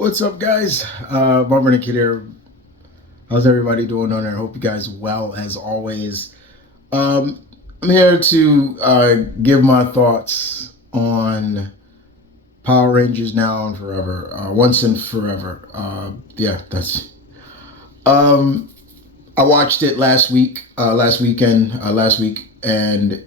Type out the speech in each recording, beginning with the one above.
What's up, guys? M.V.K here. How's everybody doing on there? I hope you guys well as always. I'm here to give my thoughts on Power Rangers Now and Forever, Once and Forever. Yeah, that's. I watched it last week, last week, and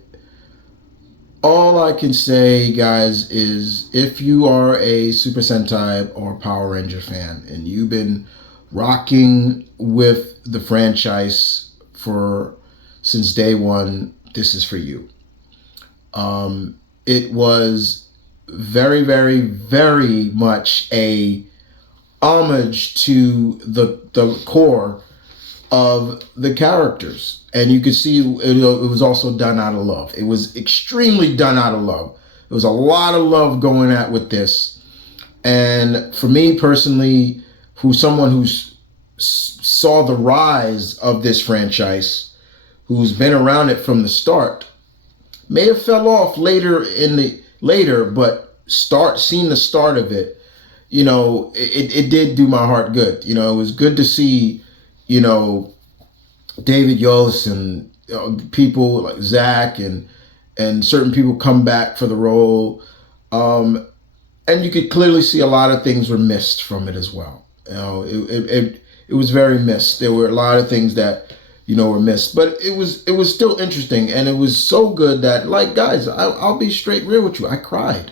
all I can say, guys, is if you are a Super Sentai or Power Ranger fan and you've been rocking with the franchise for since day one, this is for you. It was very, very, very much a homage to the core of the characters, and you could see it was also done out of love. It was extremely done out of love. There was a lot of love going at with this, and for me personally, who's someone who's saw the rise of this franchise, who's been around it from the start, may have fell off later, but seeing the start of it, it did do my heart good. It was good to see, David Yost and people like Zach and certain people come back for the role. And you could clearly see a lot of things were missed from it as well. It was very missed. There were a lot of things that, were missed, but it was still interesting, and it was so good that, like, guys, I'll be straight real with you. I cried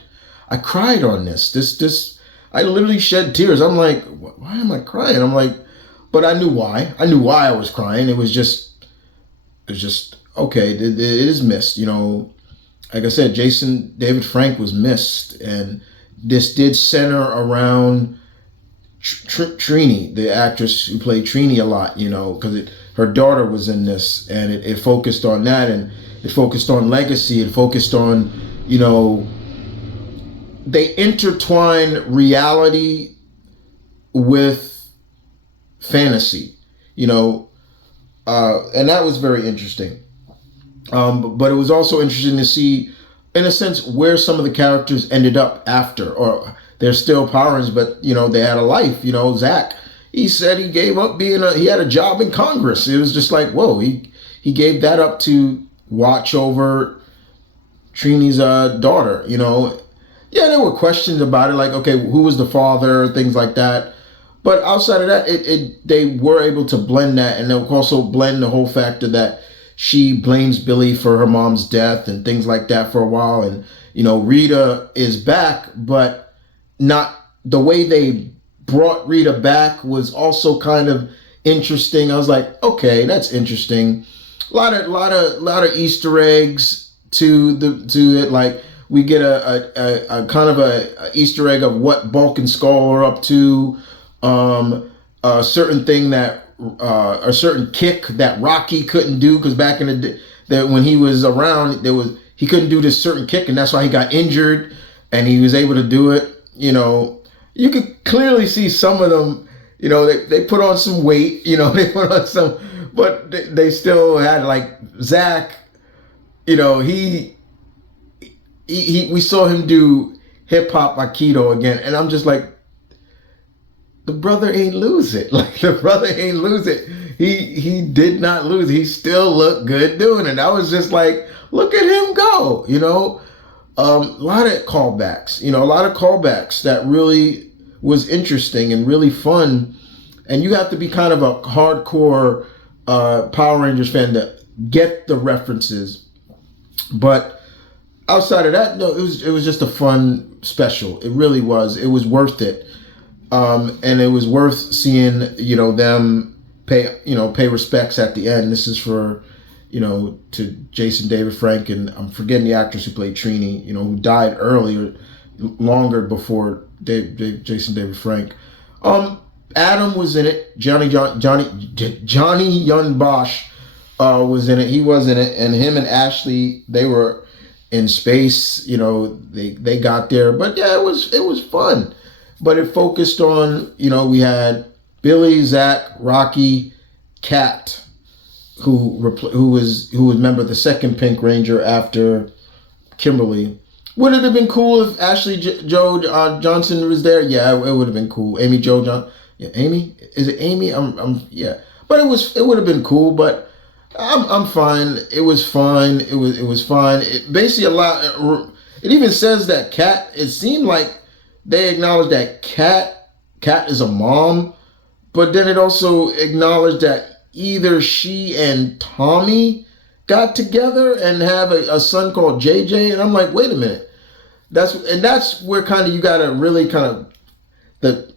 on this. I literally shed tears. I'm like, why am I crying? I'm like, but I knew why. I knew why I was crying. It was just okay. It is missed. Like I said, David Frank was missed, and this did center around Trini, the actress who played Trini a lot. Because her daughter was in this, and it focused on that, and it focused on legacy. It focused on, they intertwine reality with fantasy, and that was very interesting. But it was also interesting to see, in a sense, where some of the characters ended up after, or they're still Power Rangers, but they had a life. Zach, he said he gave up he had a job in Congress. It was just like, whoa, he gave that up to watch over Trini's daughter. Yeah, there were questions about it, like, okay, who was the father, things like that. But outside of that, they were able to blend that, and they'll also blend the whole factor that she blames Billy for her mom's death and things like that for a while. And, Rita is back, but not the way they brought Rita back was also kind of interesting. I was like, okay, that's interesting. A lot of Easter eggs to it. Like, we get a kind of a Easter egg of what Bulk and Skull are up to. A certain thing a certain kick that Rocky couldn't do, because back in the day, that when he was around, he couldn't do this certain kick, and that's why he got injured, and he was able to do it. You could clearly see some of them. They put on some weight. They put on some, but they still had, like, Zach. We saw him do hip hop Aikido again, and I'm just like, the brother ain't lose it. Like, the brother ain't lose it. He did not lose. He still looked good doing it. I was just like, look at him go. A lot of callbacks. A lot of callbacks that really was interesting and really fun. And you have to be kind of a hardcore Power Rangers fan to get the references. But outside of that, no, it was just a fun special. It really was. It was worth it. And it was worth seeing, them pay respects at the end. This is for, to Jason David Frank, and I'm forgetting the actress who played Trini, who died earlier, longer before Jason David Frank. Adam was in it. Johnny Yun Bosch was in it. He was in it, and him and Ashley, they were in space. They got there, but yeah, it was fun. But it focused on, we had Billy, Zach, Rocky, Kat, who was a member of the second Pink Ranger after Kimberly, Would it have been cool if Ashley Joe Johnson was there? Yeah, it would have been cool. Amy Joe John, yeah, Amy. Is it Amy? Yeah. But it would have been cool. But I'm fine. It was fine. It was fine. It basically It even says that Kat. It seemed like they acknowledged that Kat is a mom, but then it also acknowledged that either she and Tommy got together and have a son called JJ. And I'm like, wait a minute. That's where kind of you gotta really kind of the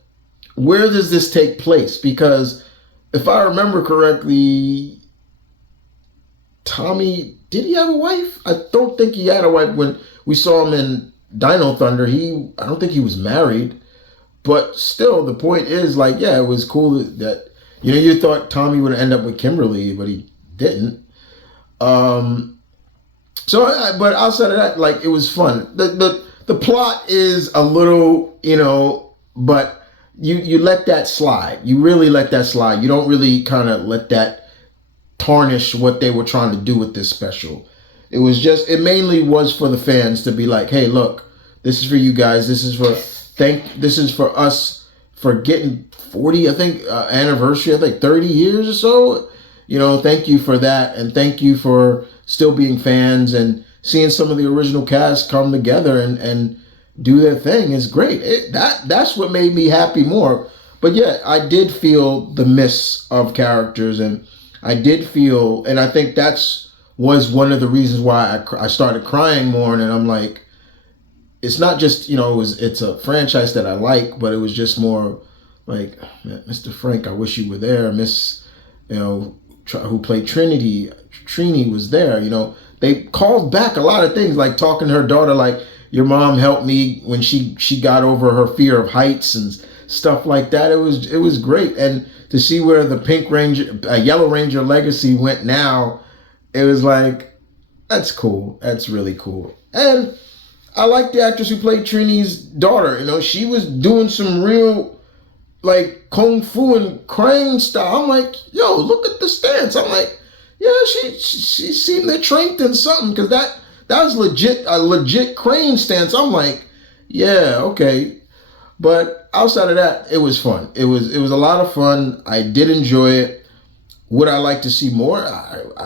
where does this take place? Because if I remember correctly, Tommy, did he have a wife? I don't think he had a wife when we saw him in Dino Thunder. I don't think he was married. But still, the point is, like, yeah, it was cool that, you thought Tommy would end up with Kimberly, but he didn't. But outside of that, like, it was fun. The plot is a little, but you let that slide. You really let that slide. You don't really kind of let that tarnish what they were trying to do with this special. It mainly was for the fans to be like, hey, look, this is for you guys. This is for us for getting 40, I think, anniversary, I think 30 years or so. Thank you for that. And thank you for still being fans and seeing some of the original cast come together and do their thing is great. That's what made me happy more. But yeah, I did feel the miss of characters, and I did feel, and I think was one of the reasons why I started crying more. And I'm like, it's not just, it's a franchise that I like, but it was just more like, Mr. Frank, I wish you were there. Miss, who played Trini was there. They called back a lot of things, like talking to her daughter, like, your mom helped me when she got over her fear of heights and stuff like that. It was great. And to see where the Yellow Ranger legacy went now, it was like, that's cool. That's really cool. And I like the actress who played Trini's daughter. She was doing some real, like, kung fu and Krang style. I'm like, yo, look at the stance. I'm like, yeah, she seemed to trained in something, because that was a legit crane stance. I'm like, yeah, okay. But outside of that, it was fun. It was a lot of fun. I did enjoy it. Would I like to see more?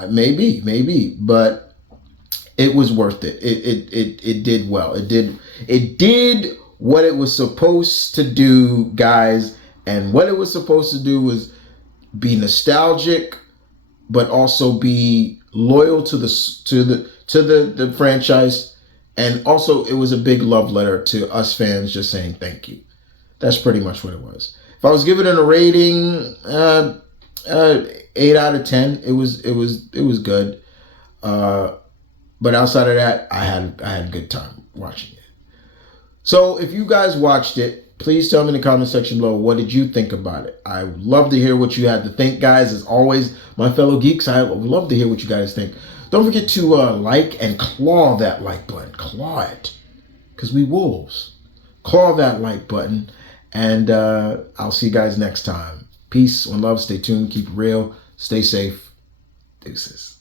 Maybe, but it was worth it. It did well. It did what it was supposed to do, guys. And what it was supposed to do was be nostalgic, but also be loyal to the franchise. And also, it was a big love letter to us fans, just saying thank you. That's pretty much what it was. If I was giving it a rating, 8 out of 10. It was good. But outside of that, I had a good time watching it. So if you guys watched it, please tell me in the comment section below, what did you think about it? I would love to hear what you had to think, guys. As always, my fellow geeks, I would love to hear what you guys think. Don't forget to like and claw that like button. Claw it. Because we wolves. Claw that like button. And I'll see you guys next time. Peace and love. Stay tuned. Keep it real. Stay safe. Deuces.